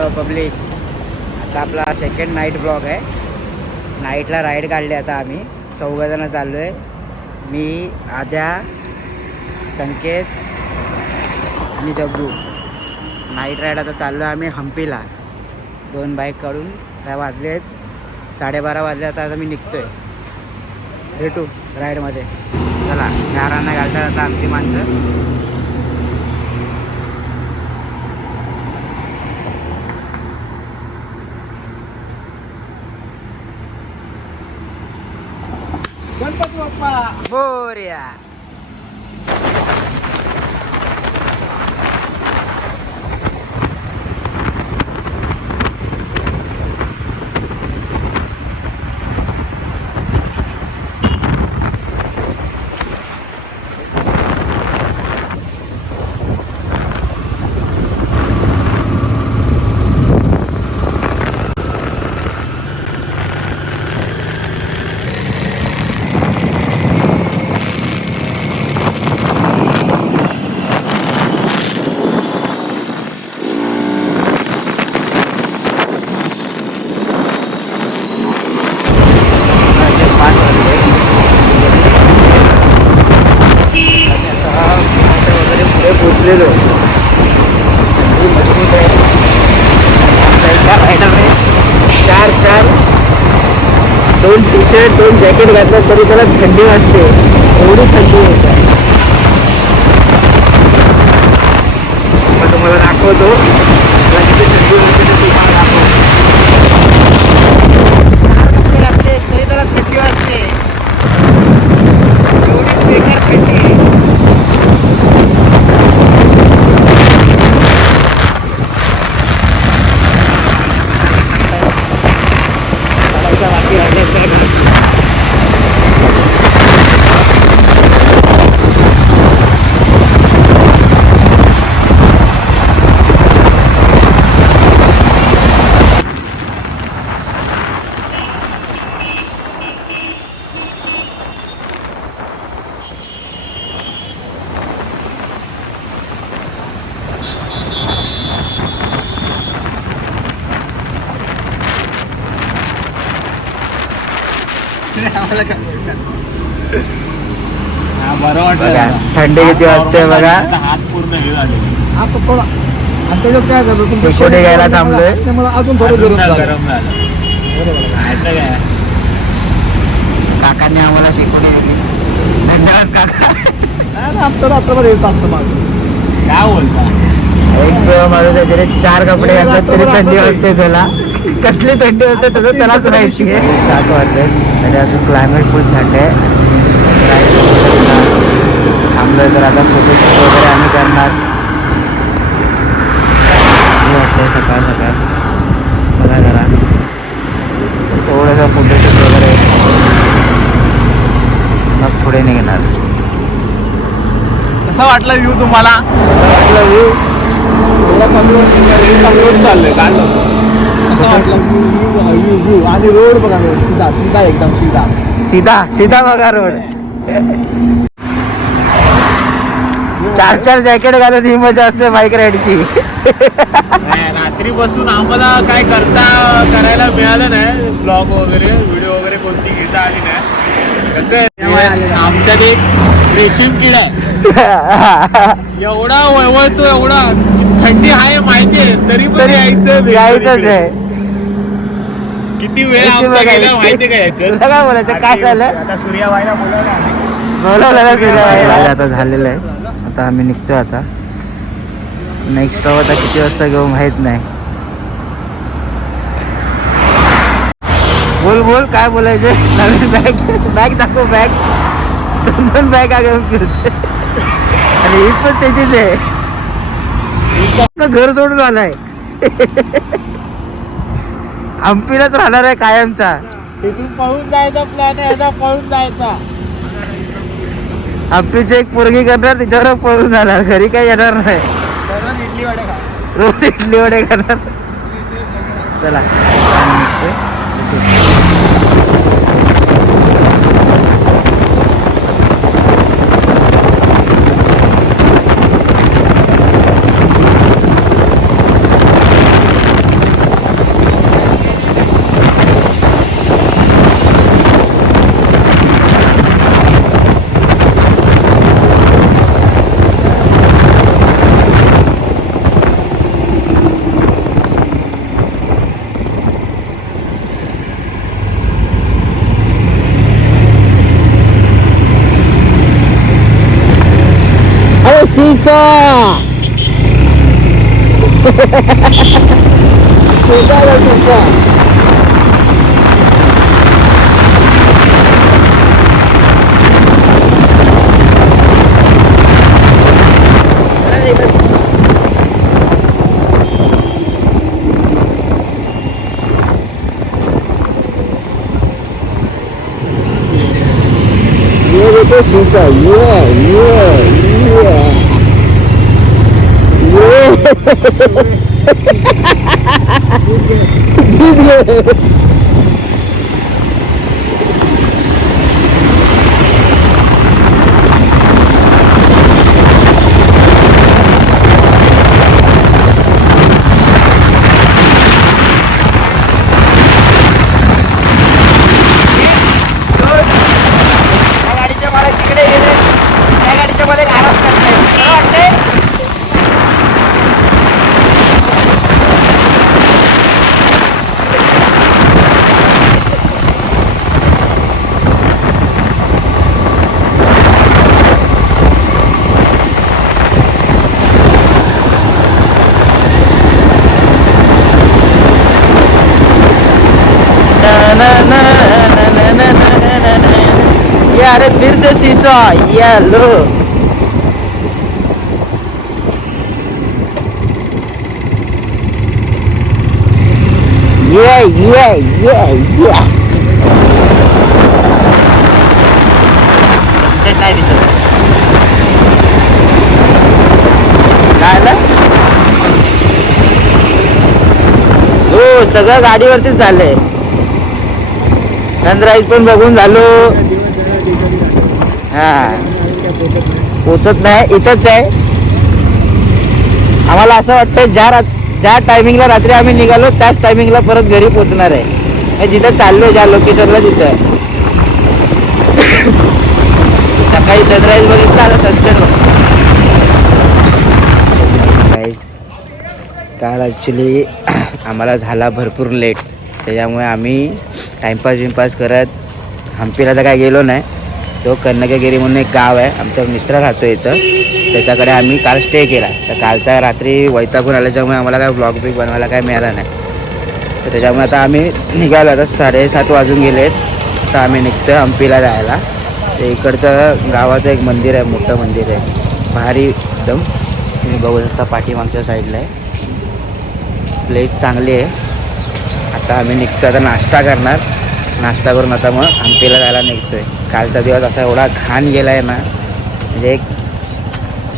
Hello public, आता आपला second night blog आहे. नाईटला राईड काढली आता आम्ही 4 जण चाललो आहे. मी, आद्या, संकेत आणि जग्गू. नाईट राईड आता चाललो आहे आम्ही हम्पीला. 2 बाईक काढून काय वाजले आहेत 12:30 वाजले. आता मी निघतोय. भेटू राईडमध्ये. चला, गारांना घालतात आता आमची माणसं. गणपती बाप्पा बोर्या. पोचलेलो मजबूत आहे. चार 2 टी-शर्ट 2 जॅकेट घातलं तरी त्याला थंडी वाजते. एवढी थंडी होते. मग तुम्हाला दाखवतो मला किती थंडी होते ते तुम्हाला दाखवतो. लागते तरी त्याला थंडी वाजते. एवढी बेकार थंडी आहे. बरं वाटलं. थंडी किती वाजते बघा. हात पूर्ण हे झाले. हा पप्पा आणि त्याच्यात काय झालं शेकोटी घ्यायला थांबलोय. मला अजून थोडं गरम झालं. काय काकांनी आम्हाला शेकोटी दिली. धन्यवाद काका. आमचं रात्रभर येत असतं माझं. काय बोलता. एक माणूस आहे त्याने 4 कपडे घातले तरी थंडी वाजते त्याला. कसली थंडी होते त्याचं त्यालाच माहिती आहे. 7 वाजले तरी अजून क्लायमेट फुल थंड आहे. थांबलोय तर आता फोटोशूट वगैरे आम्ही करणार. वाटतंय सकाळ सकाळ बघा जरा थोडंसं फोटोशूट वगैरे मग पुढे निघणार. कसा वाटला व्ह्यू तुम्हाला? कसं वाटलं व्ह्यू? चाललंय काय कसं वाटलं व्ह्यू? आणि रोड बघा सीधा सीधा एकदम सीधा सीधा सीधा बघा रोड. 4 जॅकेट घालून ही मजा असते बाईक राईडची. रात्री बसून आम्हाला काय करायला मिळालं नाही. ब्लॉग वगैरे व्हिडिओ वगैरे कोणती घेता आली नाही. कसं आमच्यात एक रेशीम किडा आहे. एवढा वळवळतो एवढा थंडी आहे माहितीये तरी पण यायचंच आहे. किती वेळ आमचा गेला माहितीये का याच्यात. काय बोलायचं काय झालं. आता सूर्याबाईला बोलवलं सूर्याबाईला. आता झालेलं आहे. आता आम्ही निघतोय. आता नेक्स्ट स्टॉप आता किती वाजता घेऊ माहित नाही. बोल काय बोलायचं. नवीन बॅग दाखव. बॅग 2 बॅग घेऊन फिरते आणि ही पण त्याचीच आहे. घर सोडून आलाय. हम्पीलाच राहणार आहे कायमचा. तिथून पळून जायचा प्लॅन आहे. याचा पळून जायचा. हम्पीची एक पोरगी करणार तिच्यावर पळून जाणार. घरी काही येणार नाही. रोज इडली वडे खाणार. चला सीसा सीसा ना सीसा ये देखो शीशा जीत गए अरे फिर से शीशा ये लो ये सनसेट नाही दिसत काय आलं हो सगळं गाडीवरतीच झालंय सनराईज पण बघून झालो हा पोचत नाही इथंच आहे आम्हाला असं वाटतं ज्या टायमिंगला रात्री आम्ही निघालो त्याच टायमिंगला परत घरी पोचणार आहे जिथं चाललोय ज्या लोकेशनला तिथं सकाळी सनराईज बघितला आता सनसेट काल ॲक्च्युली आम्हाला झाला भरपूर लेट त्याच्यामुळे आम्ही टाईमपास करत हम्पीला तर काय गेलो नाही तो कन्नकगिरी म्हणून एक गाव आहे आमचा मित्र राहतो इथं त्याच्याकडे आम्ही काल स्टे केला तर कालच्या रात्री वैतागून आल्याच्यामुळे आम्हाला काय व्लॉग बिग बनवायला काय मिळाला नाही तर त्याच्यामुळे आता आम्ही निघालो आता 7:30 वाजून गेलेत तर आम्ही निघतो हम्पीला जायला ते इकडचं गावाचं एक मंदिर आहे मोठं मंदिर आहे भारी एकदम तुम्ही बघू शकता पाठीमागच्या साईडला आहे प्लेस चांगली आहे आता आम्ही निघतो आता नाश्ता करणार नाश्ता करून आता मग हम्पीला जायला निघतोय कालचा दिवस असा एवढा घाण गेला आहे ना म्हणजे एक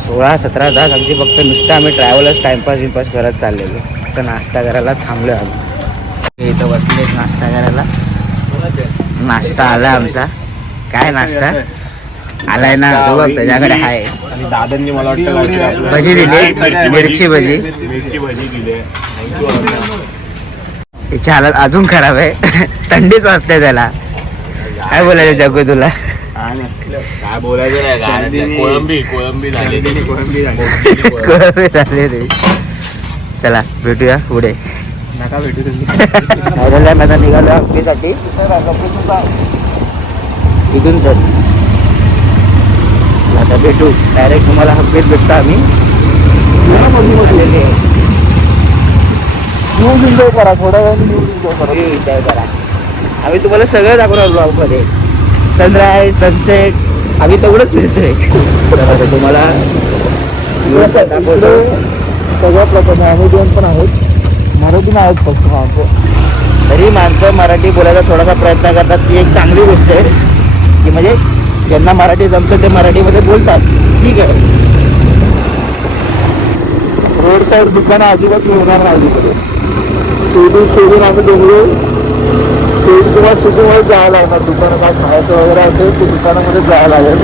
16-17 तास आमची फक्त नुसतं आम्ही ट्रॅव्हलच टाईमपास करत चाललेलो तर नाश्ता करायला थांबलो आम्ही इथं बसले नाश्ता करायला नाश्ता आला आमचा काय नाश्ता आलाय ना तो बघ त्याच्याकडे आहे आणि दादांनी मला वाटतं भजी दिली मिरची भजी दिली याची हालत अजून खराब आहे थंडीच असते त्याला काय बोलायचं जगू तुला काय बोलायचं कोळंबी झाली चला भेटूया पुढे नका भेटू आता निघालो हम्पीसाठी इथून चल आता भेटू डायरेक्ट तुम्हाला हम्पीत भेटतो आम्ही न्यूज एन्जॉय करा थोड्या वेळ एन्जॉय करा आम्ही तुम्हाला सगळं दाखवणार ब्लॉगमध्ये सनराईज सनसेट आम्ही तेवढंच फिरतोय तर तुम्हाला दाखवतो सगळ्या प्रकारचे अमेझॉन पण आहेत मराठी नाही आहेत फक्त माणसं तरी माणसं मराठी बोलायचा थोडासा प्रयत्न करतात ती एक चांगली गोष्ट आहे की म्हणजे ज्यांना मराठी जमतं ते मराठीमध्ये बोलतात ठीक आहे रोड साईड दुकानं अजिबात मिळणार नाही तिकडे शोधून आम्ही गेलो किंवा सिटीमध्ये जायला लागणार दुकानं काय खायचं वगैरे असेल ते दुकानामध्ये जायला लागेल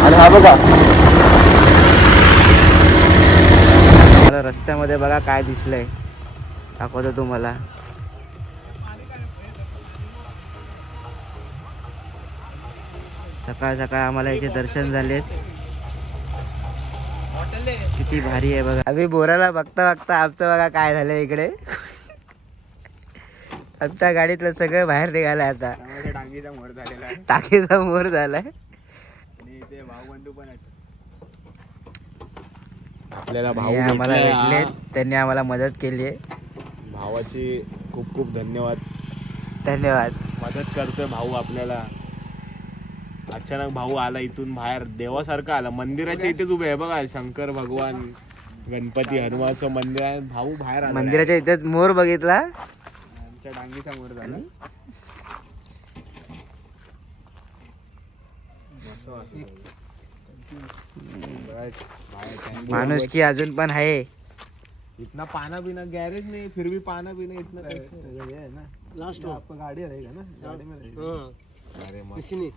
आणि हा बघा मला रस्त्यामध्ये बघा काय दिसलंय दाखवतो तुम्हाला सकाळ सकाळ आम्हाला याचे दर्शन झालेत किती भारी आहे बघा आम्ही बोराला बघता आमचं बघा काय झालंय इकडे आमच्या गाडीतलं सगळं बाहेर निघालंय आता टाकीचा मोर झालाय आणि इथे भाऊबंधू पण आहेत आपल्याला भाऊ हे आम्हाला भेटले भेटले, त्यांनी आम्हाला मदत केली आहे. भावाची खूप खूप धन्यवाद. धन्यवाद. मदत करतोय भाऊ आपल्याला. अचानक भाऊ आला इथून बाहेर, देवासारखा आला. मंदिराच्या इथेच उभे आहे बघा, शंकर भगवान, गणपती, हनुमानचं मंदिर आहे. भाऊ बाहेर आला. मंदिराच्या इथेच मोर बघितला. आमच्या डांगीचा मोर झाला. माणूस की अजून पण आहे. इतना पाना बिना गैरेज नहीं, फिर भी पाना बिना इतना कैसे? लास्ट आपका गाड़ी रहेगा ना, गाड़ी में रहेगा. अरे मस्त. किसी ने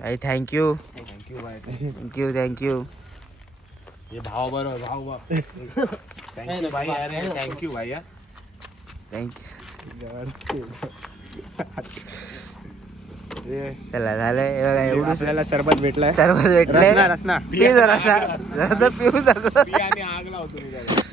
भाई थँक्यू. थँक्यू भाई. Thank you thank you. हे भाव बरोबर, भाऊ बाप. थँक्यू भाई. अरे थँक्यू भाई. थँक्यू. हे चला झालंय. हे बघा एवढं आपल्याला सरबत भेटलाय. सर्वच भेटले. रसना पी जरासा. जरासा पिऊ जरासा. पी आणि आग लावतो मी त्याला.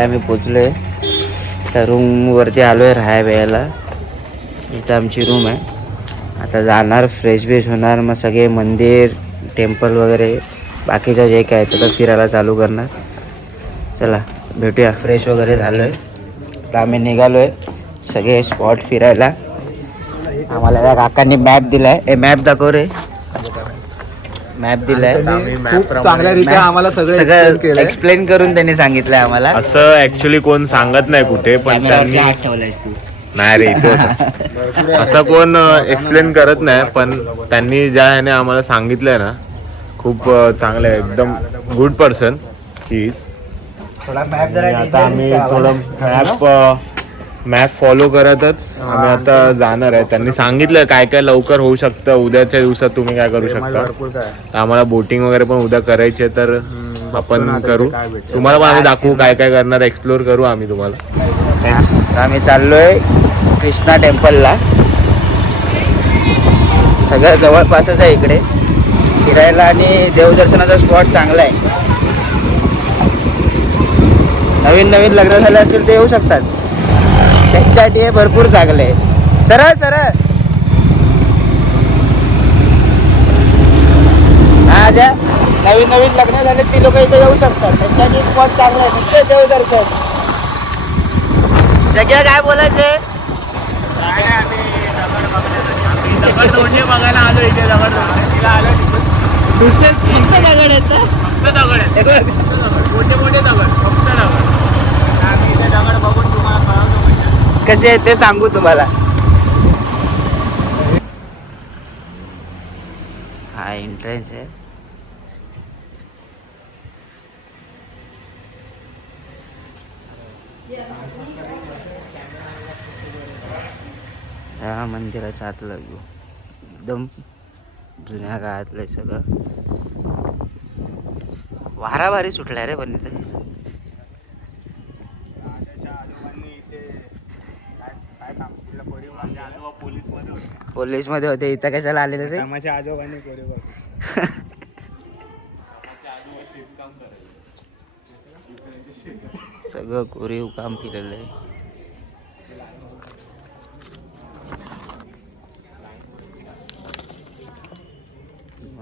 आम्ही पोचलोय त्या रूमवरती आलोय राहायला. इथं आमची रूम आहे. आता जाणार, फ्रेश बेश होणार, मग सगळे मंदिर, टेम्पल वगैरे बाकीचं जे काय तर फिरायला चालू करणार. चला भेटूया. फ्रेश वगैरे झालोय तर आम्ही निघालोय सगळे स्पॉट फिरायला. आम्हाला त्या काकांनी मॅप दिलाय. ए मॅप दाखव रे. मॅप दिलाय. खूप चांगल्यारीत्या आम्हाला सगळं एक्सप्लेन करून त्यांनी सांगितलंय आम्हाला. असं ऍक्च्युली कोण सांगत नाही कुठे, पण त्यांनी हात ठेवलायस तू. नाही रे इथे होतं. असं कोण एक्सप्लेन करत नाही, पण त्यांनी ज्या ह्याने आम्हाला सांगितलंय ना, खूप चांगलं आहे. एकदम गुड पर्सन इज. थोडा मॅप जरा आता आम्ही थोडं मॅप फॉलो करतच आम्ही आता जाणार आहे. त्यांनी सांगितलं काय काय लवकर होऊ शकतं, उद्याच्या दिवसात तुम्ही काय करू शकता. तर आम्हाला बोटिंग वगैरे पण उद्या करायची आहे, तर आपण करू. तुम्हाला पण आम्ही दाखवू काय काय करणार, एक्सप्लोर करू आम्ही तुम्हाला. आम्ही चाललोय कृष्णा टेम्पलला. सगळं जवळपासच आहे इकडे फिरायला आणि देवदर्शनाचा स्पॉट चांगला आहे. नवीन नवीन लग्न झाले असतील ते येऊ शकतात, त्यांच्यासाठी हे भरपूर चांगलं आहे. सरळ सरळ हा द्या. नवीन नवीन लग्न झाले ती लोक इथे येऊ शकतात, त्यांच्यासाठी स्पॉट चांगलं आहे. नुसते देवदर्शन. जग्या काय बोलायचे? दगड बघायला आलो इथे. नुसते फक्त दगड आहेत. फक्त दगड आहे, मोठे मोठे दगड, फक्त दगड. दगड बघून तुम्हाला कळवतो कसे आहेत ते सांगू तुम्हाला. हा एंट्रन्स आहे. या मंदिराच्या आतलं व्यू एकदम जुन्या काळातलं सगळं. वारा भारी सुटलाय रे पण इथं. पोलीस मध्ये होते, इथं कशाला आले रे? सगळं कोरीव काम केलेलं आहे.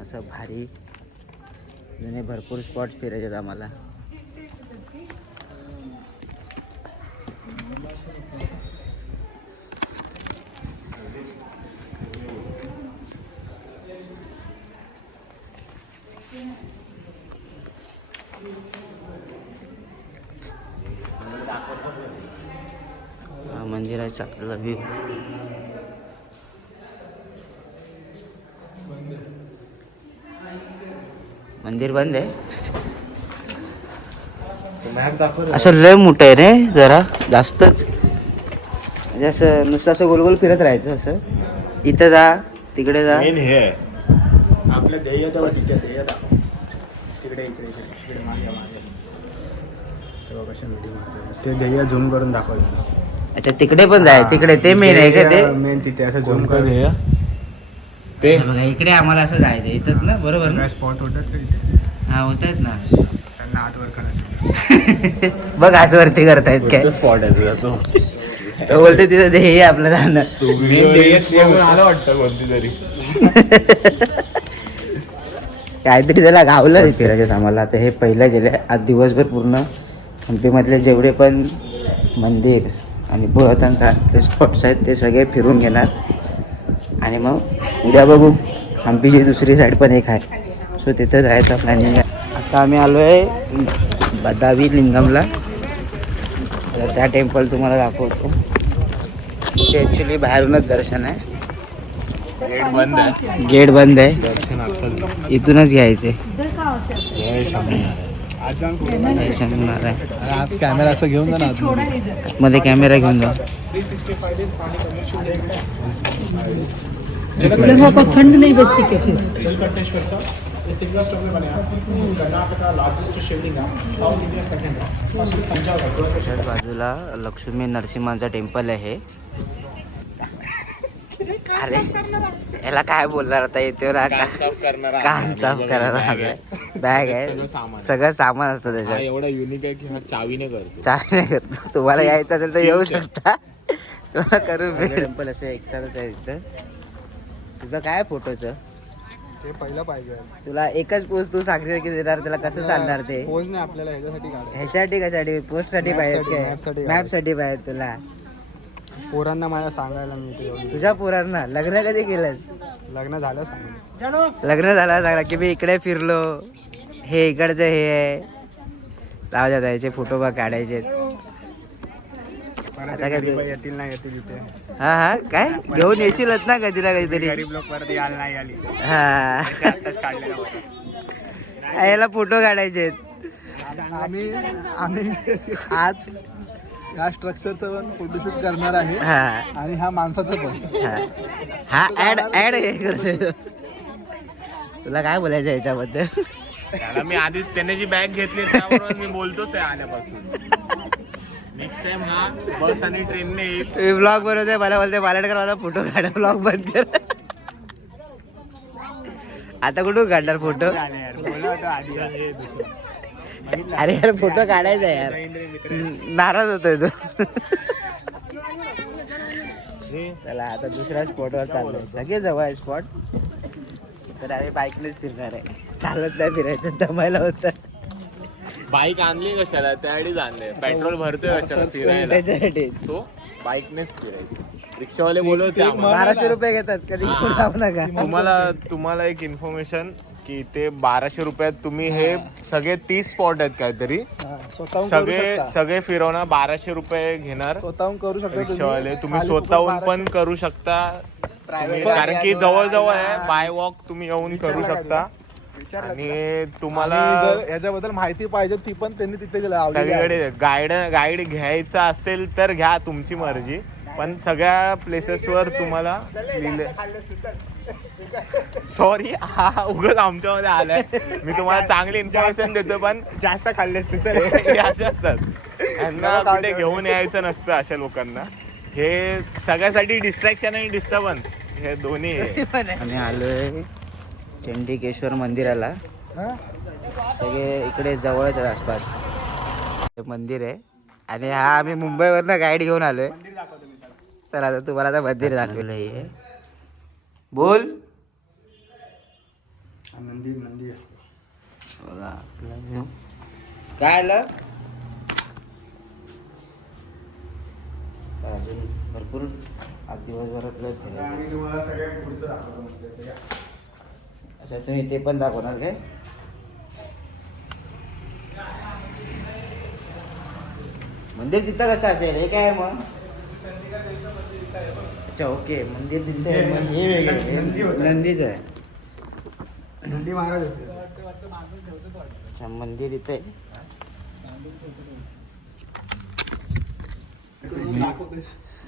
असं भारी जुने भरपूर स्पॉट फिरायचे आम्हाला. मंदिराचा व्ह्यू. मंदिर बंद आहे. असं लय मोठं आहे रे, जरा जास्तच. म्हणजे असं नुसतं असं गोल गोल फिरत राहायचं असं. इथं जा, तिकडे जा. मेन हे आहे. आपलं ध्येय तेव्हा तिथे ध्येय दाखव. तिकडे इकडे इकडे इकडे मागे मागे तेव्हा कशा मिठी मारतात ते ध्येय झूम करून दाखवलं. अच्छा तिकडे पण जाय, तिकडे ते मेन आहे का ते? मेन तिथे असं झूम कोणतं करून ध्येय? ते बघा इकडे आम्हाला असं जायचं इथंच ना, बरोबर ना? काय स्पॉट होतात का इथे हा होत आहेत ना. त्यांना आठवर करायचं. बघ हातवरती करतायत काय स्पॉट आहे तुझा तो. तो बोलते तिथं ध्येय आपलं जाणं. आलं वाटतं कोणती तरी. काहीतरी त्याला गावलं फिरायचं आम्हाला. आता हे पहिलं गेले. आज दिवसभर पूर्ण हंपीमधले जेवढे पण मंदिर आणि पुरातन काळातले स्पॉट्स आहेत ते सगळे फिरून घेणार. आणि मग उद्या बघू, हंपीची दुसरी साईड पण एक आहे, सो तिथं जायचं प्लॅनिंग आहे. आता आम्ही आलो आहे बदावी लिंगमला. तर त्या टेम्पल तुम्हाला दाखवतो. ते ॲक्च्युली बाहेरूनच दर्शन आहे. गेट बंद आहे. गेट बंद आहे, दर्शन आता इथूनच घ्यायचे. जय शंभूनारायण. आज जाऊन शंभूनारायण आहे. आज कॅमेरा असं घेऊन जा ना आतमध्ये. आतमध्ये कॅमेरा घेऊन जा. वहाँ पर ठंड नहीं बचती क्या फिर? जलकंठेश्वर साहब इस सिंगल स्टॉप में बने हैं। कर्नाटका लार्जेस्ट शिवलिंग है, साउथ इंडिया सेकंड है, फर्स्ट पंजाब है। त्याच्याच बाजूला लक्ष्मी नरसिंहाचा टेम्पल आहे. अरे याला काय बोलणार आता, येते कान साफ करायला बॅग आहे, सगळं सामान असतं त्याच्यात. एवढा युनिक आहे की हा चावीने करतो. चांगलं करतो. तुम्हाला यायचं असेल तर येऊ शकता. तुम्हाला करून टेम्पल असं एकसारच आहे इथं. तुझं काय फोटोचं? ते पहिलं पाहिजे. तुला एकच पोस्ट तू सांगते की देणार, त्याला कसं चालणार ते? पोज नाही आपल्याला ह्याच्यासाठी काढायचं. ह्याच्यासाठी कशासाठी? पोस्टसाठी पाहिजे मॅपसाठी काय? मॅपसाठी पाहिजे तुला? पोरांना माझ्या सांगायला मी ते तुझ्या पोरांना लग्न कधी केलंस? लग्न झालं सांगितलं. लग्न झालं सांगा की मी इकडे फिरलो, हे इकडचं हे आहे. जाऊ द्या, त्याचे फोटो बघ काढायचे. आता काय ते- येतील नाही येतील इथे. हा हा काय घेऊन येशीलच ना कधी ना कधीतरी. गरीब लोक परत यायला नाही आली. हा याला फोटो काढायचे. आम्ही आज या स्ट्रक्चरचं पण फोटोशूट करणार आहे हा आणि ह्या माणसाचं पण. हा ऍड हे करतोय. तुला काय बोलायचं याच्याबद्दल? त्याला मी आधीच त्याने जी बॅग घेतली त्यावर मी बोलतोच आहे आल्यापासून. नेक्स्ट टाइम हा बस आणि ट्रेनने येईल. ब्लॉग बनवतोय, मला बोलते पालटकर माझा फोटो काढा, ब्लॉग बंद कर. आता कुठून काढणार फोटो? अरे यार फोटो काढायचा यार, नाराज होतोय तो. चला आता दुसऱ्या स्पॉटवर चाललोय. सगळे जवळ आहे स्पॉट. तर आम्ही बाईकनेच फिरणार आहे, चालत नाही फिरायचं, दमायला होतं. बाईक आणली कशाला? त्याआधीच आणले. पेट्रोल भरतोय कशाला? फिरायला. त्याच्यासाठी सो बाईकनेच फिरायचं. रिक्षावाले बोलवते आम्हाला. 1200 रुपये घेतात, कधी घेऊन जाऊ नका. तुम्हाला एक इन्फॉर्मेशन की ते 1200 रुपयात तुम्ही हे सगळे 30 स्पॉट आहेत काहीतरी, सगळे फिरवणार. 1200 रुपये घेणार स्वतःहून करू शकता रिक्षावाले. तुम्ही स्वतःहून पण करू शकता, कारण की जवळजवळ आहे. बाय वॉक तुम्ही येऊन करू शकता. आणि तुम्हाला जर याच्याबद्दल माहिती पाहिजे ती पण त्यांनी तिथे सगळीकडे गाईड घ्यायचा असेल तर घ्या, तुमची मर्जी. पण सगळ्या प्लेसेसवर तुम्हाला लिहिले. सॉरी, हा उगाच आमच्यामध्ये आलाय. मी तुम्हाला चांगली इन्फॉर्मेशन देतो, पण जास्त खाल्ले असते हे असे असतात. यांना कुठे घेऊन यायचं नसतं अशा लोकांना. हे सगळ्यासाठी डिस्ट्रॅक्शन आणि डिस्टर्बन्स हे दोन्ही आहे. आम्ही आलोय चंडिकेश्वर मंदिराला. सगळे इकडे जवळच आहे आसपास हे मंदिर आहे. आणि हा आम्ही मुंबईवरनं गाईड घेऊन आलोय. तर आता तुम्हाला आता मंदिर दाखवलं आहे. बोल नंदी बघा काय आलं. अजून भरपूर आज दिवसभरातलं फिरायचं. तुम्हाला सगळ्या पुढचं दाखवतो. अच्छा तुम्ही ते पण दाखवणार काय? मंदिर तिथं कसं असेल हे काय मग? अच्छा ओके, मंदिर तिथं आहे. मग हे वेगळं आहे, नंदीच आहे. नंदी महाराज होते. अच्छा मंदिर इथे आहे.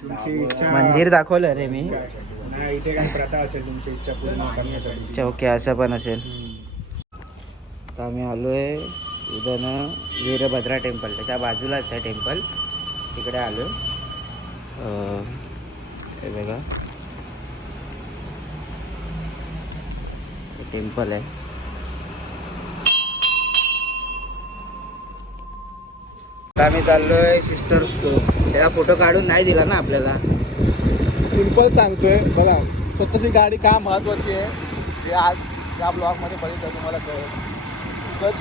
तुमची इच्छा मंदिर दाखवलं रे मी. नाही इथे काही प्रथा असेल तुमची इच्छा पूर्ण करण्यासाठी. अच्छा ओके, असं पण असेल. आता आम्ही आलो आहे उद्यानं वीरभद्रा टेम्पल, त्याच्या बाजूलाच आहे टेम्पल, तिकडे आलो हे बघा टेम्पल आहे. आता आम्ही चाललोय सिस्टर स्टोन. त्याला फोटो काढून नाही दिला ना आपल्याला. सिंपल सांगतोय बघा, स्वतःची गाडी का महत्त्वाची आहे हे आज या ब्लॉगमध्ये बघितलं तुम्हाला कळेल. उगाच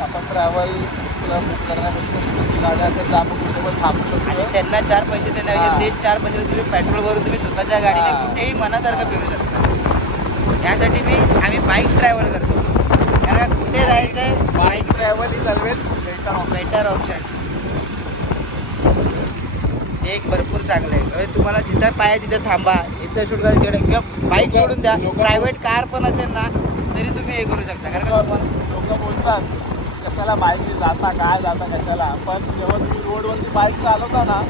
आपण ट्रॅव्हलला बुक करण्यापेक्षा गाड्या असेल तर आपण कुठे पण थांबू शकतो. आणि त्यांना 4 पैसे देण्यापेक्षा तेच 4 पैसे तुम्ही पेट्रोल भरून तुम्ही स्वतःच्या गाडीने कुठेही मनासारखं फिरू शकता. त्यासाठी आम्ही बाईक ट्रॅव्हल करतो, कारण का कुठे जायचं आहे bike travel is always better option. ते एक भरपूर चांगलं आहे. म्हणजे तुम्हाला जिथं पाहिजे तिथं थांबा, इथं शूट करा तिकडे, किंवा बाईक सोडून द्या, प्रायव्हेट कार पण असेल ना तरी तुम्ही हे करू शकता. कारण का लोक बोलतात कशाला बाईकने जाता, काय जाता कशाला, पण जेव्हा तुम्ही रोडवरती बाईक चालवता ना,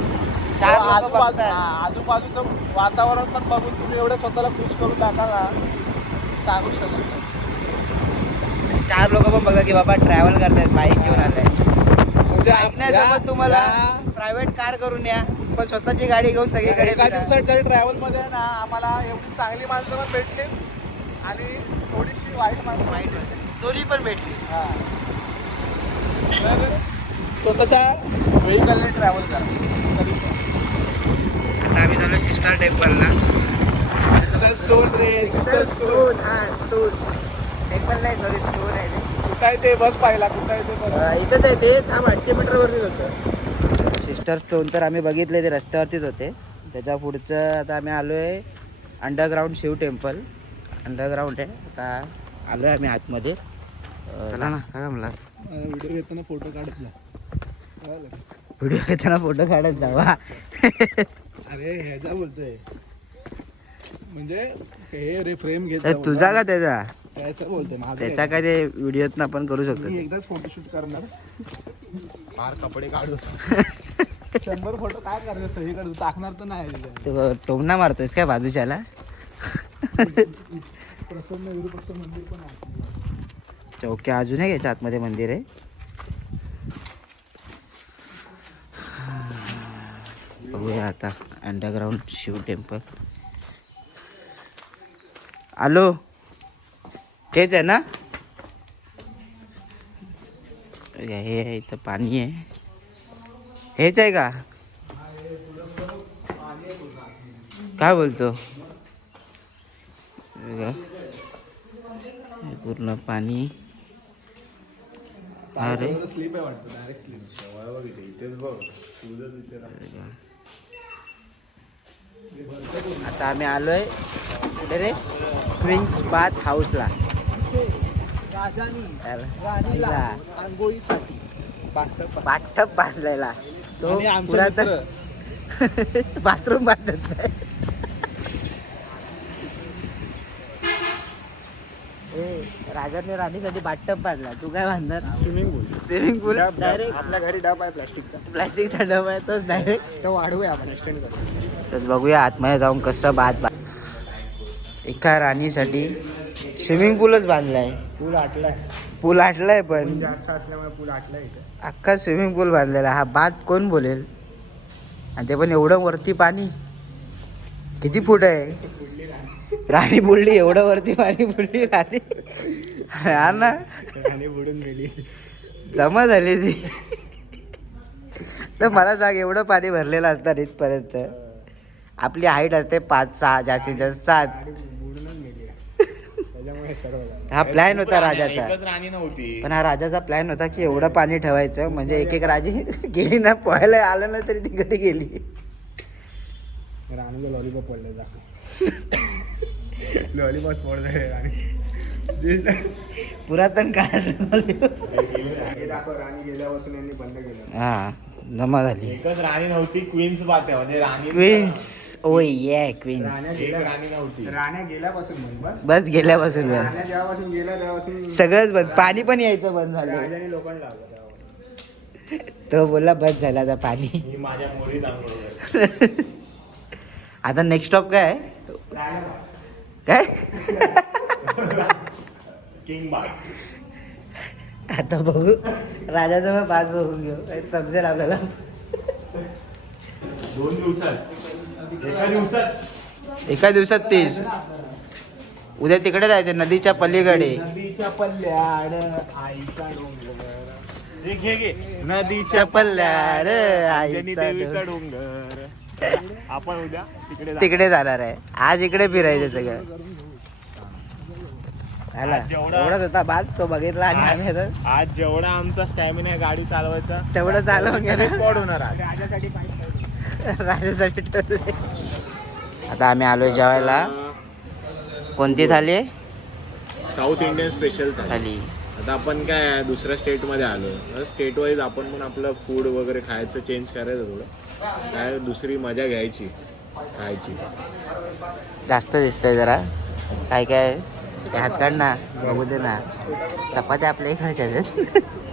4 लोकं बघतात. आजूबाजूचं वातावरण पण बघून तुम्ही एवढं स्वतःला खुश करून टाका ना, सांगू शकत नाही. 4 लोक पण बघा की बाबा ट्रॅव्हल करतायत, बाईक घेऊन आलाय. म्हणजे बाईक नाही जमत तुम्हाला, प्रायव्हेट कार करून या, पण स्वतःची गाडी घेऊन सगळीकडे एका फिरा. दिवसाच्या ट्रॅव्हलमध्ये ना आम्हाला एवढी चांगली माणसं पण भेटली आणि थोडीशी वाईट माणसं वाईट होते. दोन्ही पण भेटली. हां, तर स्वतःच्या व्हेकलने ट्रॅव्हल करा कधी पण. आता आम्ही झालो सिस्टर टेम्पलला. स्टोन रे, स्टोन, हा स्टोन टेम्पल नाही, सॉरी स्टोन आहे ते. कुठं आहे ते बघ, पाहिला कुठं आहे ते बघ. इथंच आहे ते, थांब 800 मीटरवरतीच होतं सिस्टर स्टोन. तर आम्ही बघितले ते रस्त्यावरतीच होते. त्याच्या पुढचं आता आम्ही आलो आहे अंडरग्राऊंड शिव टेम्पल. अंडरग्राऊंड आहे. आता आलो आहे आम्ही आतमध्ये. चला ना, काय म्हणला व्हिडिओ घेताना फोटो काढत जा. व्हिडिओ घेताना फोटो काढत जावा. अरे ह्याचा बोलतोय, म्हणजे हे रे फ्रेम घेत तर तुझा का त्याचा? त्याचा बोलतोय, माझा त्याचा काय ते व्हिडिओत आपण करू शकतो. मी एकदाच फोटोशूट करणार. फार कपडे काढू 100 फोटो काय करणार, सही करतो, टाकणार तर नाही. तो टोमना मारतोयस काय बाजूच्याला? प्रसन्न विरूपक्ष मंदिर पण आहे. चौकी अजून आहे याच्या आतमध्ये मंदिर आहे. बघूया आता अंडरग्राऊंड शिव टेम्पल. आलो, तेच आहे ना? हे आहे, इथं पाणी आहे. हेच आहे का? काय बोलतो? बघा, हे पूर्ण पाणी. अरे स्लीप आहे वाटतं, डायरेक्ट स्लीप. इथेच बघ. आता आम्ही आलोय कुठे रे? Queens bath हाऊसला. राणीला आंघोळीसाठी बाथटब बांधलेला तो. आणि आमचे पुरातन बाथरूम बांधत नाही. राजाने राणीसाठी बाथटब बांधला, तू काय बांधणार? स्विमिंग पूल. स्विमिंग पूल डायरेक्ट. आपल्या घरी डब आहे प्लास्टिकचा, प्लास्टिकचा डब आहे तोच डायरेक्ट. तो वाढवूया आपण एक्सटेंड करू. तर बघूया आतमध्ये जाऊन कसं एका राणीसाठी स्विमिंग पूलच बांधलाय. पूल आटलाय, पूल आटलाय, पण जास्त असल्यामुळे पूल आटलाय इथे. अख्खा स्विमिंग पूल बांधलेला. हा बाथ कोण बोलेल? आणि ते पण एवढं वरती पाणी. किती फूट आहे? राणी बुडली, एवढं वरती पाणी बुडली राणी. हा ना, आणि बुडून गेली. जमा झाली ती. तर मला सांग, एवढं पाणी भरलेलं असतं इथपर्यंत. आपली हाईट असते 5-6, जास्तीत जास्त 7. बुडूनच गेली, त्याच्यामुळे सर्व झालं. हा प्लॅन होता राजाचा. एकच राणी नव्हती. पण हा राजाचा प्लॅन होता की एवढं पाणी ठेवायचं, म्हणजे एक एक राजी गेली ना, पोहायला आलं ना तरी ती घरी गेली. राणीला लॉलीपॉप पडले दाखव. लॉलीपॉप पडले राणी. पुरातन काळ. हे दाखव, राणी गेल्यापासून यांनी बंद केलं. हा, जमा झाली. एकच राणी नव्हती, क्वीन्स बात आहे म्हणजे राणी. क्वीन्स, ओ ये क्वीन्स. एक राणी नव्हती. राण्या गेल्यापासून बस. बस गेल्यापासून बस. राण्या जेव्हापासून गेल्या तेव्हापासून सगळंच बंद, पाणी पण यायचं बंद झालं. राजाने लोकांना लावलं तेव्हापासून. तो बोलला बस झाला आता पाणी. मी माझ्या मोरीत आंघोळ करते. आता नेक्स्ट स्टॉप काय आहे? काय किंग बाग. आता बघू राजाजवळ बाग बघून घेऊ समजेल आपल्याला. 2 दिवसात एका दिवसात 30. उद्या तिकडे जायचं नदीच्या पलीकडे. नदीच्या पल्ल्याड आईचा डोंगर. घे नदीच्या पल्ल्याड देवीचा आईचा डोंगर. आपण उद्या तिकडे जाणार आहे. आज इकडे फिरायचं सगळं. एवढाच होता बाद तो बघितला आणि आम्ही आता आज जेवढा आमचा स्टॅमिना आहे गाडी चालवायचा तेवढं चालवून गेलं. स्पॉट होणार आज. राजासाठी ठरले. आता आम्ही आलोय जेवायला. कोणती थाली आहे? साऊथ इंडियन स्पेशल थाली. आता आपण काय दुसऱ्या स्टेटमध्ये आलो. स्टेट वाईज आपण पण आपलं फूड वगैरे खायचं चेंज करायचं थोडं. काय दुसरी मजा घ्यायची खायची. जास्त दिसतंय जरा. काय काय ते हात काढ ना बघू दे ना. चपात्या आपल्या इकडच्या आहेत.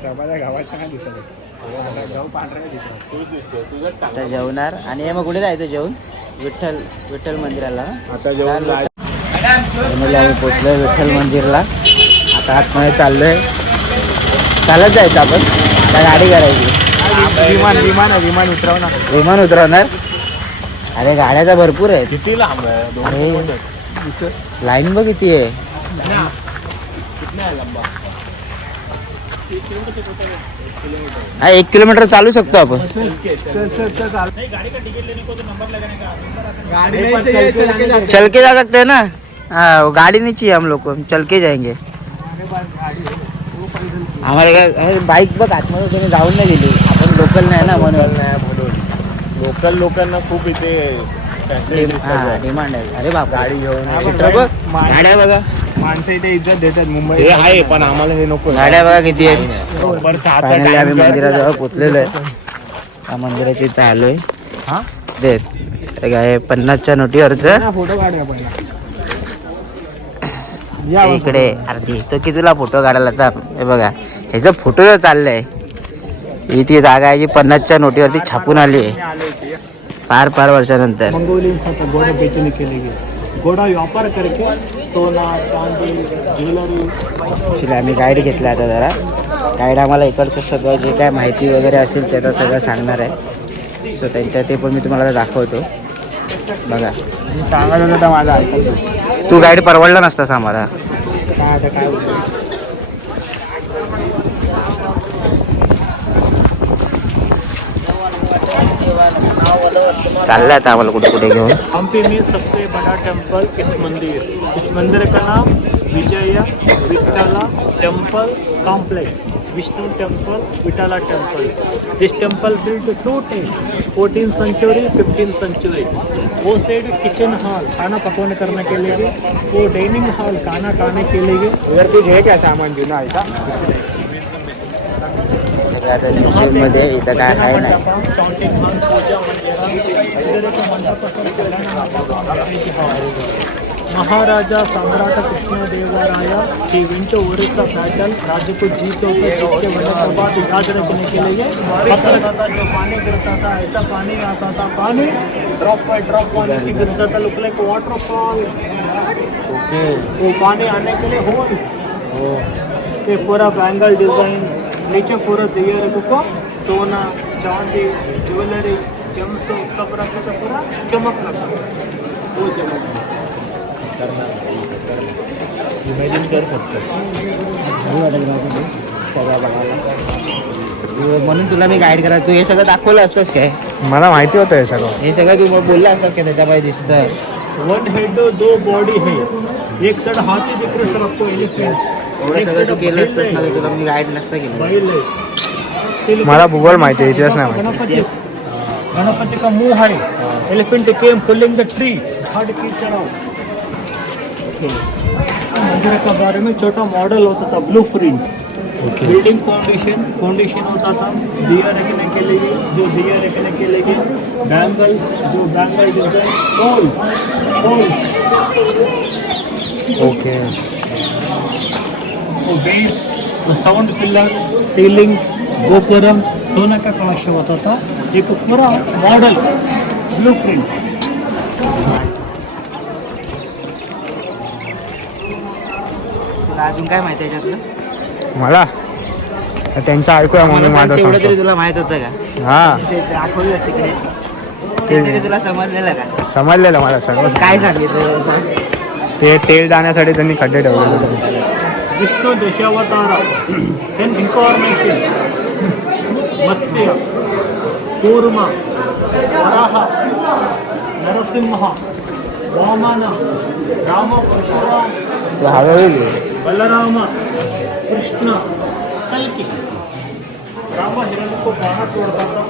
चपात्या गावाच्या नाही दिसत आहेत. गहू पांढऱ्या दिसतात. आता जेवणार आणि मग कुठे जायचं जेवण? विठ्ठल मंदिराला. आता जेवण म्हणजे आम्ही पोचलोय विठ्ठल मंदिरला. आता आतमध्ये चाललोय. चालत जायचं आपण त्या गाडी करायची. विमान उतरवणार. अरे गाड्या तर भरपूर आहेत. किती लांब आहे? अरे लाईन बघ किती आहे. हा 1 किलोमीटर चालू शकतो आपण. चल के जा सकते हैं ना. हाँ गाड़ी नहीं चाहिए हम लोग को. चल के जाएंगे. आम्हाला काय बाईक बघ आतमध्ये कोणी जाऊन नाही दिली. आपण लोकल नाही ना म्हणून. लोकल लोकांना खूप इथे डिमांड आहे. अरे बाप गाडी घेऊन गाड्या बघा. माणसं इथे इज्जत देतात मुंबई. हे आहे पण आम्हाला हे नको. गाड्या बघा किती आहेत. बरोबर 6चा फायनली आम्ही time मंदिराजवळ पोचलेलो आहे. त्या मंदिराच्या इथं आलोय. देत काय 50च्या नोटीवरचं फोटो काढूया पण. इकडे अर्धी तो की तुला फोटो काढायला आता हे बघा ह्याचा फोटो जो चाललाय. ही ती जागा आहे जी 50च्या नोटीवरती छापून आली आहे फार वर्षानंतर. मंगोलियन साथ घोड़ा बेचने के लिए घोड़ा व्यापार करके सोना चांदी ज्वेलरी. आम्ही गाईड घेतला आता जरा. गाईड आम्हाला इकडचं सगळं जे काय माहिती वगैरे असेल ते आता सगळं सांगणार आहे. सो त्यांच्या ते पण मी तुम्हाला आता दाखवतो. बघा मी सांगत होता माझा ऐकून. तू गाईड परवडला नसतास आम्हाला. काय आता काय होतं. चाललं आता आम्हाला कुठे कुठे घेऊन. हम्पी में सबसे बड़ा टेम्पल इस मंदिर का नाम Vijay Vitthala temple complex. Vishnu temple Vitthala temple. This temple built 2 times 14th century 15th century. वो साइड किचन हॉल खाना पकवान करने के लिए. वो डाइनिंग हॉल खाना खाने के लिए. उधर कुछ है क्या सामान जुना आहे का? सगळं आता म्युझियममध्ये इथं काय आहे नाही. Chanting hall puja maharaja samrat Krishnadevaraya he went to Orissa battle. राज्य को जीत होकर जिसके बनने के बाद याद रखने के लिए पत्थर था जो पानी गिरता था ऐसा पानी आता था. पानी ड्रॉप बाय ड्रॉप पानी से गिरता था. Look like waterfalls. वो पानी आने के लिए होल्स. ये पूरा बैंगल डिजाइन्स नीचे पूरा दिया को सोना चांदी ज्वेलरी जेम्स सब रखा था. पूरा चमक लगा वो जगह. इमॅजिन कर फक्त. म्हणून तुला मी गाईड करा. तू हे सगळं दाखवलं असतंस काय? मला माहिती होतं हे सगळं. हे सगळं तू बोलला असतास का त्याच्यामध्ये दिसतं? 1 head 2 बॉडी है. एक साइड हाथी दिख रहा है सर आपको. एलिफेंट. एवढं सगळं तू केलं असतंस ना तर तुला मी गाईड नसतं केलं. बैल है. मला भूगोल माहिती आहे, इतिहास नाही माहिती. गणपति का मुंह है. Elephant came pulling the tree. Hard की चढ़ाओ. मंदिर के बारे में छोटा मॉडल होता था. Blue print. बिल्डिंग फाउंडेशन होता था दिया रखने के लिए. जो दिया रखने के लिए बैंगल्स जो bangle design holes. Okay. Base sound pillar ceiling gopuram सोना का कलश होता था. एक पूरा मॉडल ब्लू प्रिंट. तुला अजून काय माहिती आहे त्याच्यातलं? मला त्यांचं ऐकूया मग मी मला सांग, माझं तेवढं तरी सांगतो. तुला माहित होतं का? हा ते दाखवलं तिकडे ते तरी तुला समजलेलं का? समजलेलं मला सर्व. काय सांगितलं सांग? ते तेल जाण्यासाठी त्यांनी खड्डे ठेवलेले. विष्णु दशावतार इन्फॉर्मेशन मत्स्य कूर्म वराह नरसिंह वामन राम परशुराम बलराम कृष्ण कल्कि राम हिरण को बाणा छोड़ता था,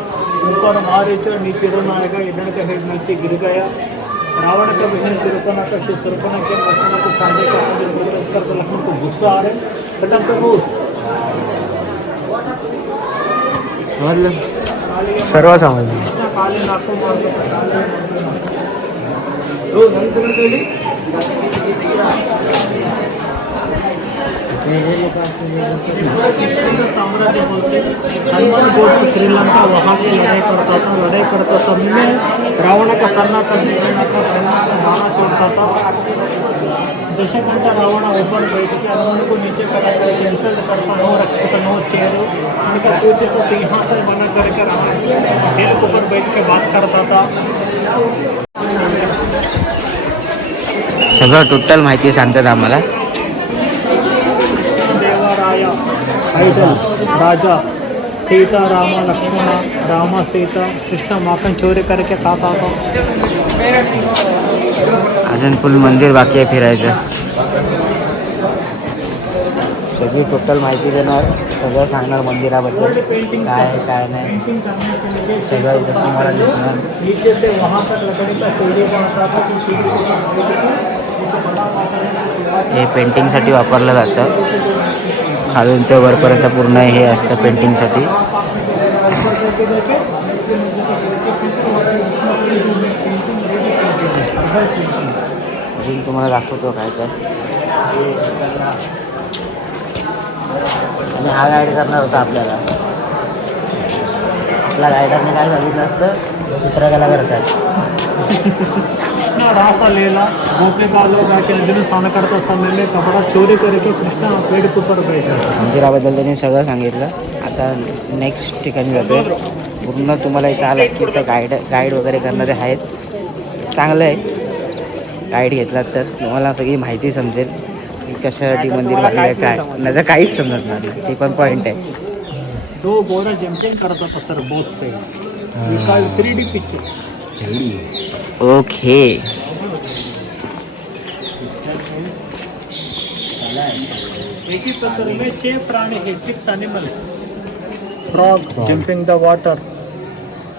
ऊपर मारीचा नीचे रन आएगा, हिरण का हेड नीचे गिर गया। रावण का बहन शूर्पणखा के शूर्पणखा के लक्ष्मण को सामने का पुरस्कार तो लक्ष्मण को गुस्सा आ रहे बटन पे घुस समजलं? सर्व समजलं. काले नाकों मारते काले रोज हरी तगड़ केली साम्राज्य बोलते हनुमान बोलते श्रीलंका वहाँ की लड़ाई करता समय रावण का करना बाणा छोड़ता था। दशकंठा रावण ऊपर बैठ के हनुमान को नीचे करा करके इंसल्ट करता, नो रक्षक नो चेहरो, उनका पूज्य से सिंहासन बना करके रावण खेल के ऊपर बैठ के बात करता था। सगळं टोटल माहिती सांगतात आम्हाला. देवराया हैदर राजा सीता राम लक्ष्मण राम सीता कृष्ण माखन चोरी करके खाता था। अजून फुल मंदिर बाकी आहे फिरायचं. सगळी टोटल माहिती देणार, सगळं सांगणार मंदिराबद्दल काय आहे काय नाही सगळं इथं तुम्हाला दिसणार. नीचे से वहाँ तक लकड़ी का सीढ़ी बनता था, तो सीढ़ी को बनाने के लिए हे पेंटिंगसाठी वापरलं जातं. खालून ते वरपर्यंत पूर्ण हे असतं पेंटिंगसाठी. अजून तुम्हाला दाखवतो काय तर. आणि हा गाईड करणार होता आपल्याला. आपल्या गायडरने काय सांगितलं असतं, चित्रकला करतात. कृष्ण रासा लेला गोपी बालों जाके अर्जुन स्नान करता समय में कपड़ा चोरी करके कृष्ण पेड़ के ऊपर बैठा। मंदिराबद्दल त्यांनी सगळं सांगितलं. आता नेक्स्ट ठिकाणी जातो. पूर्ण तुम्हाला इथं आलं की इथं गाईड वगैरे करणारे आहेत. चांगलं आहे. गाईड घेतलात तर तुम्हाला सगळी माहिती समजेल की कशासाठी मंदिर बांधलं आहे काय, नाही तर काहीच समजणार नाही. ते पण पॉईंट आहे. दो घोड़ा जंपिंग करता था सर बोथ से, 3D पिक्चर। ओके. एक ही पत्थर में 6 प्राणी है, 6 animals. Frog jumping the water,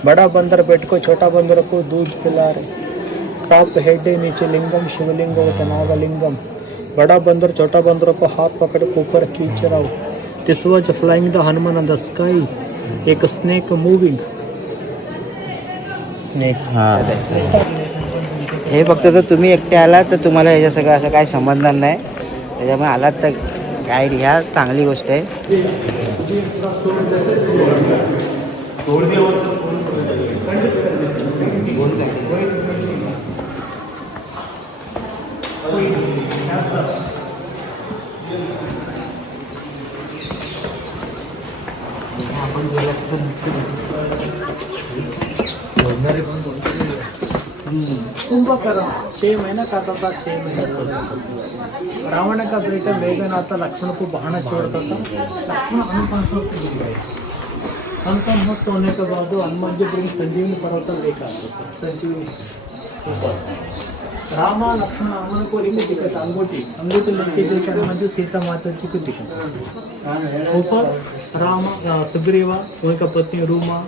बड़ा बंदर बेट को छोटा बंदर को दूध पिला रहे। सांप हेडे नीचे लिंगम शिवलिंग होता नागलिंगम, बड़ा बंदर छोटा बंदर को हाथ पकड़ के ऊपर खींच रहा हो। दिस वाज flying the Hanuman on the sky, एक स्नेक मूविंग स्नेक। हे फक्त जर तुम्ही एकटे आलात तर तुम्हाला ह्याच्या सगळं असं काय समजणार नाही. त्याच्यामुळे आलात तर गाईड ह्या चांगली गोष्ट आहे. कुंभकर्ण 6 महीना खाता था, 6 महीना सोता था। रावण का बेटा मेघनाथ लक्ष्मण को बहाना छोड़ता था, लक्ष्मण अनकॉन्शियस से गिर गए। अनकॉन्शियस होने के बाद हनुमान जी बड़ी संजीवनी पर्वत लेकर आते थे, संजीवनी ऊपर। रामा लक्ष्मण हनुमान को रिंग दिखता, अंगूठी अंगूठी लेके जैसे हनुमान जी सीता माता जी को दिखता। ऊपर राम सुग्रीवा, उनका पत्नी रूमा,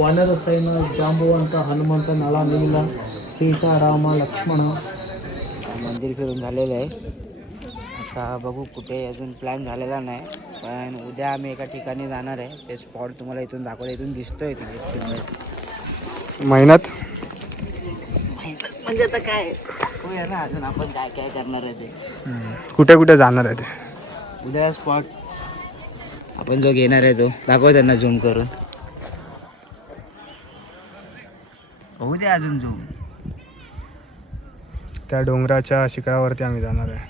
वानर सैन्य जांबुवंत हनुमंत नळा नीला, सीता राम लक्ष्मण। मंदिर फिरून झालेलं आहे. आता बघू कुठे अजून प्लॅन झालेला नाही, पण उद्या आम्ही एका ठिकाणी जाणार आहे. ते स्पॉट तुम्हाला इथून दाखवलं. इथून दिसतोय मेहनत म्हणजे आता काय दाखवूया ना अजून आपण काय काय करणार आहे ते. कुठे कुठे जाणार आहे ते उद्या स्पॉट आपण जो घेणार आहे तो दाखव त्यांना झूम करून. होऊ दे अजून झूम. त्या डोंगराच्या शिखरावरती आम्ही जाणार आहे.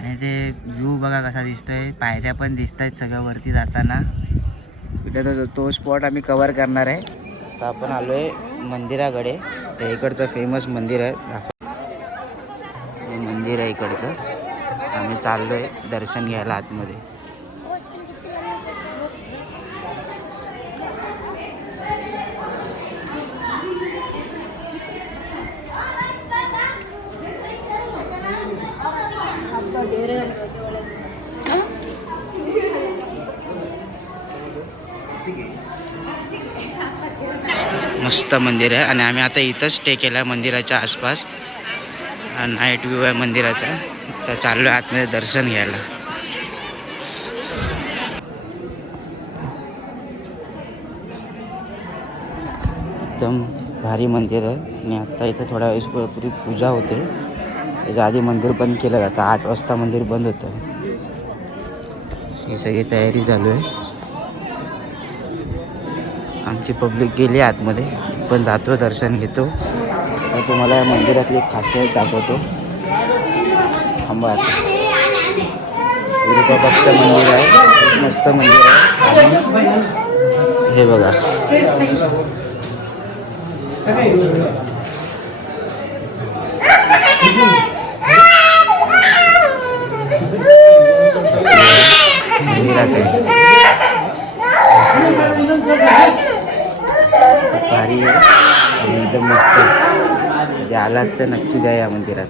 आणि ते व्ह्यू बघा कसा दिसतोय, पायऱ्या पण दिसत आहेत सगळं वरती जाताना. इथे तो स्पॉट आम्ही कवर करणार आहे. तर आपण आलो आहे मंदिराकडे. ते इकडचं फेमस मंदिर आहे, हे मंदिर आहे इकडचं. आम्ही चाललो आहे दर्शन घ्यायला आतमध्ये. मस्त मंदिर आहे आणि आम्ही आता इथंच स्टे केला मंदिराच्या आसपास. नाईट व्ह्यू आहे मंदिराचा. तर चाललो आहे आतमध्ये दर्शन घ्यायला. एकदम भारी मंदिर आहे आणि आता इथं थोड्या वेळेसपूर्वी पूजा होते. त्याच्या आधी मंदिर बंद केलं जातं. 8 वाजता मंदिर बंद होतं. ही सगळी तयारी चालू आहे. आमची पब्लिक गेली आतमध्ये, पण जातो दर्शन घेतो. तर तुम्हाला या मंदिरातली खासियत दाखवतो. थांबा आता. विरूपाक्ष मंदिर आहे, मस्त मंदिर आहे. आणि हे बघा, भारी आहे आणि एकदम मस्त. आलात तर नक्की द्या या मंदिरात.